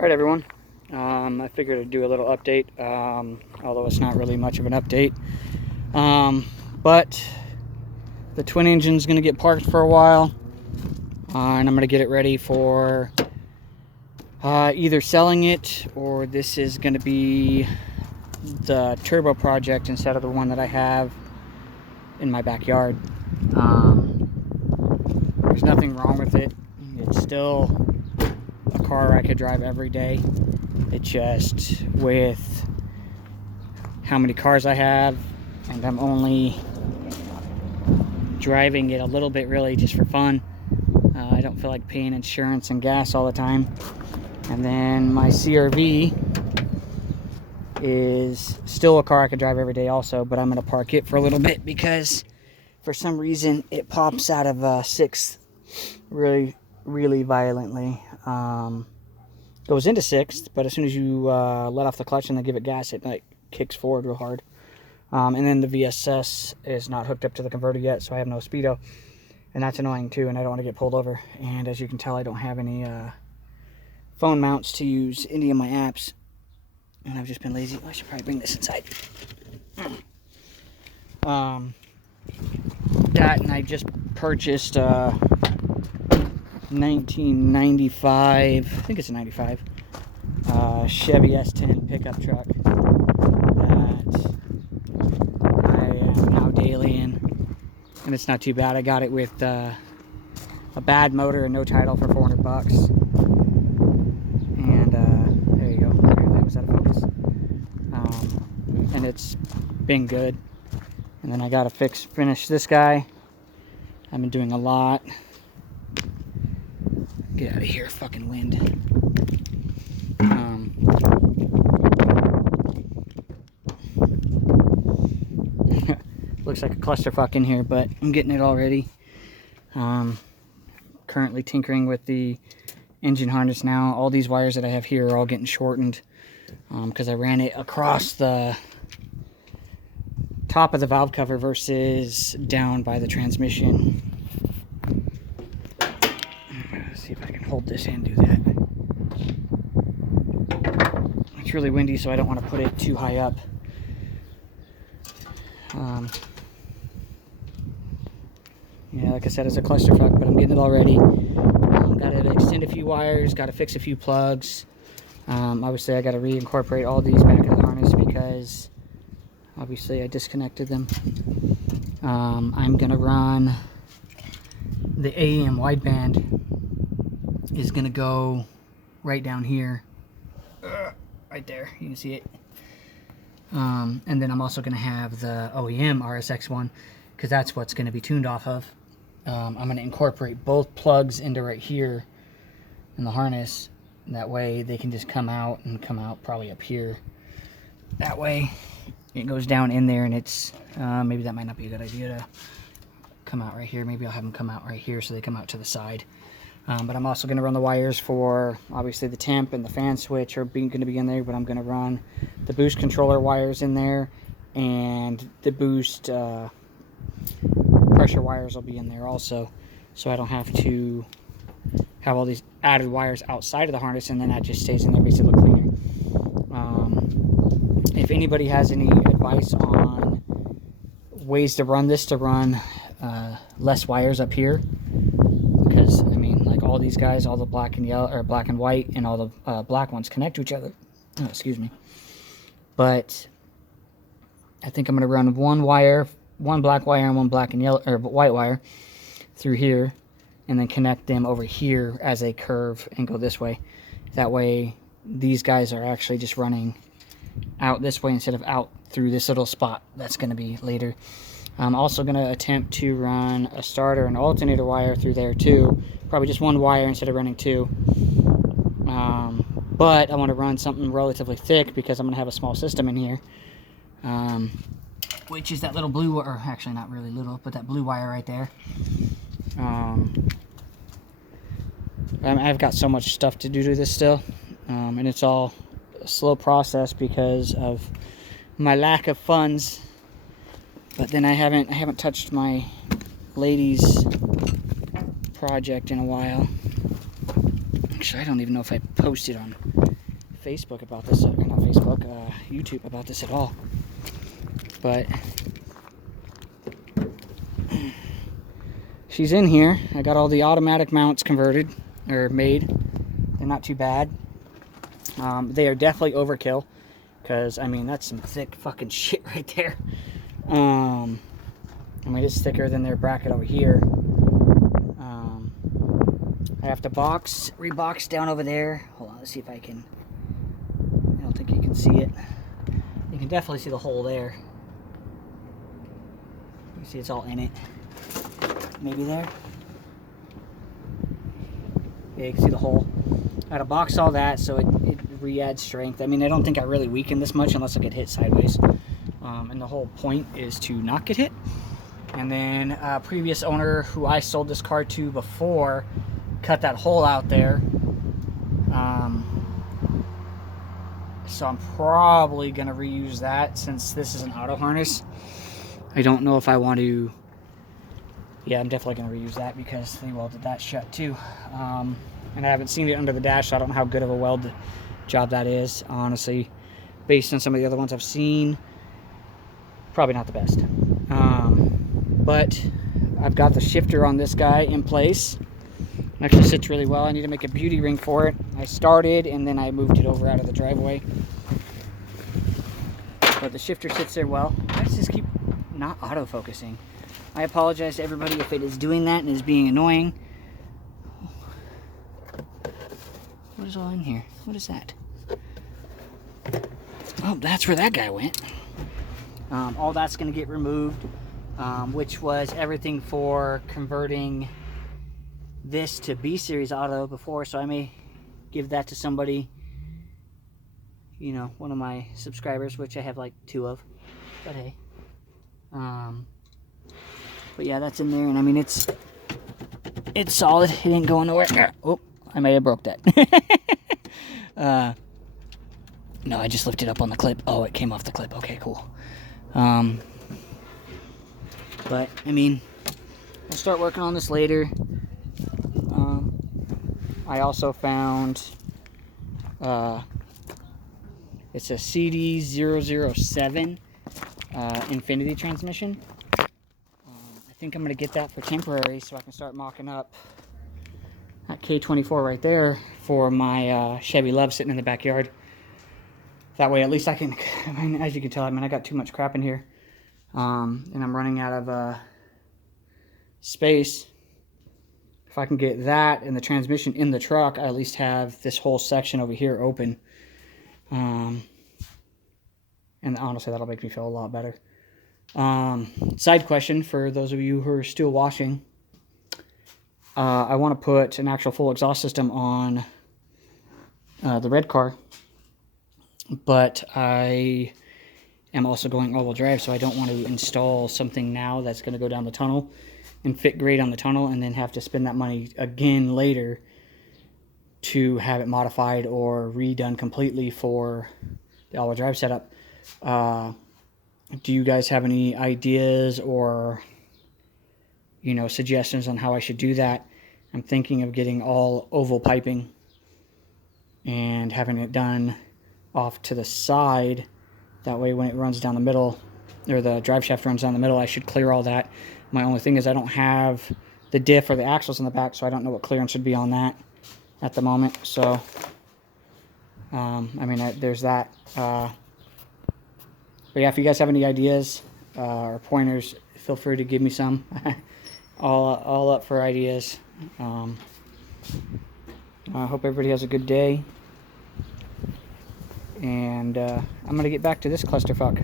Alright everyone, I figured I'd do a little update, although it's not really much of an update. But the twin engine's going to get parked for a while, and I'm going to get it ready for either selling it, or this is going to be the turbo project instead of the one that I have in my backyard. There's nothing wrong with it. It's still a car I could drive every day. It just, with how many cars I have, and I'm only driving it a little bit really just for fun. I don't feel like paying insurance and gas all the time. And then my CRV is still a car I could drive every day also, but I'm going to park it for a little bit because for some reason it pops out of sixth really violently. Goes into sixth, but as soon as you let off the clutch and then give it gas, it like kicks forward real hard. And then the VSS is not hooked up to the converter yet, so I have no speedo, and that's annoying too, and I don't want to get pulled over. And as you can tell, I don't have any phone mounts to use any of my apps, and I've just been lazy. I should probably bring this inside. That, and I just purchased 1995, I think it's a 95, Chevy S10 pickup truck that I am now daily in, and it's not too bad. I got it with a bad motor and no title for $400, and there you go. That was out of focus. And it's been good. And then I gotta finish this guy. I've been doing a lot. Get out of here, fucking wind. Looks like a clusterfuck in here, but I'm getting it all ready. Currently tinkering with the engine harness now. All these wires that I have here are all getting shortened because I ran it across the top of the valve cover versus down by the transmission. Let's see if I can hold this and do that. It's really windy, so I don't want to put it too high up. Yeah, like I said, it's a clusterfuck, but I'm getting it all ready. Got to extend a few wires, got to fix a few plugs. Obviously, I got to reincorporate all these back in the harness because obviously I disconnected them. I'm going to run the AM wideband is going to go right down here. Right there, you can see it. And then I'm also going to have the OEM RSX one because that's what's going to be tuned off of. I'm going to incorporate both plugs into right here in the harness. That way they can just come out probably up here. That way it goes down in there, and it's maybe that might not be a good idea to come out right here. Maybe I'll have them come out right here so they come out to the side. But I'm also going to run the wires for obviously the temp and the fan switch are going to be in there, but I'm going to run the boost controller wires in there, and the boost pressure wires will be in there also, so I don't have to have all these added wires outside of the harness, and then that just stays in there, makes it look cleaner. If anybody has any advice on ways to run this, to run less wires up here, because I mean, like all these guys, all the black and yellow or black and white, and all the black ones connect to each other. Oh, excuse me. But I think I'm going to run one black wire and one black and yellow or white wire through here, and then connect them over here as a curve and go this way. That way these guys are actually just running out this way instead of out through this little spot that's going to be later. I'm also going to attempt to run a starter and alternator wire through there too. Probably just one wire instead of running two. But I want to run something relatively thick because I'm going to have a small system in here. Which is that little blue, or actually not really little, but that blue wire right there. I've got so much stuff to do to this still, and it's all a slow process because of my lack of funds. But then I haven't touched my ladies project in a while. Actually, I don't even know if I posted on Facebook about this, or not Facebook, YouTube about this at all. But she's in here. I got all the automatic mounts converted, or made. They're not too bad. They are definitely overkill, because, I mean, that's some thick fucking shit right there. I mean, it's thicker than their bracket over here. I have to rebox down over there. Hold on, let's see if I can. I don't think you can see it. You can definitely see the hole there. You see it's all in it. Maybe there. Yeah, you can see the hole. I had to box all that so it re-adds strength. I mean, I don't think I really weaken this much unless I get hit sideways. And the whole point is to not get hit. And then previous owner who I sold this car to before cut that hole out there. So I'm probably going to reuse that since this is an auto harness. I don't know if I want to. Yeah, I'm definitely going to reuse that because they welded that shut too. And I haven't seen it under the dash, so I don't know how good of a weld job that is. Honestly, based on some of the other ones I've seen, probably not the best. But I've got the shifter on this guy in place. It actually sits really well. I need to make a beauty ring for it. I started and then I moved it over out of the driveway. But the shifter sits there well. I just keep not autofocusing. I apologize to everybody if it is doing that and is being annoying. What is all in here? What is that? Oh, that's where that guy went. All that's going to get removed, which was everything for converting this to B-Series auto before, so I may give that to somebody, you know, one of my subscribers, which I have like 2 of, but hey. But yeah, that's in there, and I mean, it's solid. It ain't going nowhere. Oh, I may have broke that. No, I just lifted up on the clip. Oh, it came off the clip. Okay, cool. But, I mean, I'll start working on this later. I also found, it's a CD007 Infinity transmission. I think I'm going to get that for temporary so I can start mocking up that K24 right there for my Chevy Love sitting in the backyard. That way at least I can, I mean, as you can tell, I mean, I got too much crap in here. And I'm running out of space. If I can get that and the transmission in the truck, I at least have this whole section over here open. And honestly, that'll make me feel a lot better. Side question for those of you who are still watching. I want to put an actual full exhaust system on the red car. But I am also going all-wheel drive, so I don't want to install something now that's going to go down the tunnel and fit great on the tunnel and then have to spend that money again later to have it modified or redone completely for the all-wheel drive setup. Do you guys have any ideas or, you know, suggestions on how I should do that? I'm thinking of getting all oval piping and having it done off to the side. That way when it runs down the middle, or the drive shaft runs down the middle, I should clear all that. My only thing is I don't have the diff or the axles in the back, so I don't know what clearance would be on that at the moment. So, I mean, there's that. But yeah, if you guys have any ideas or pointers, feel free to give me some. all up for ideas. I hope everybody has a good day. And I'm going to get back to this clusterfuck.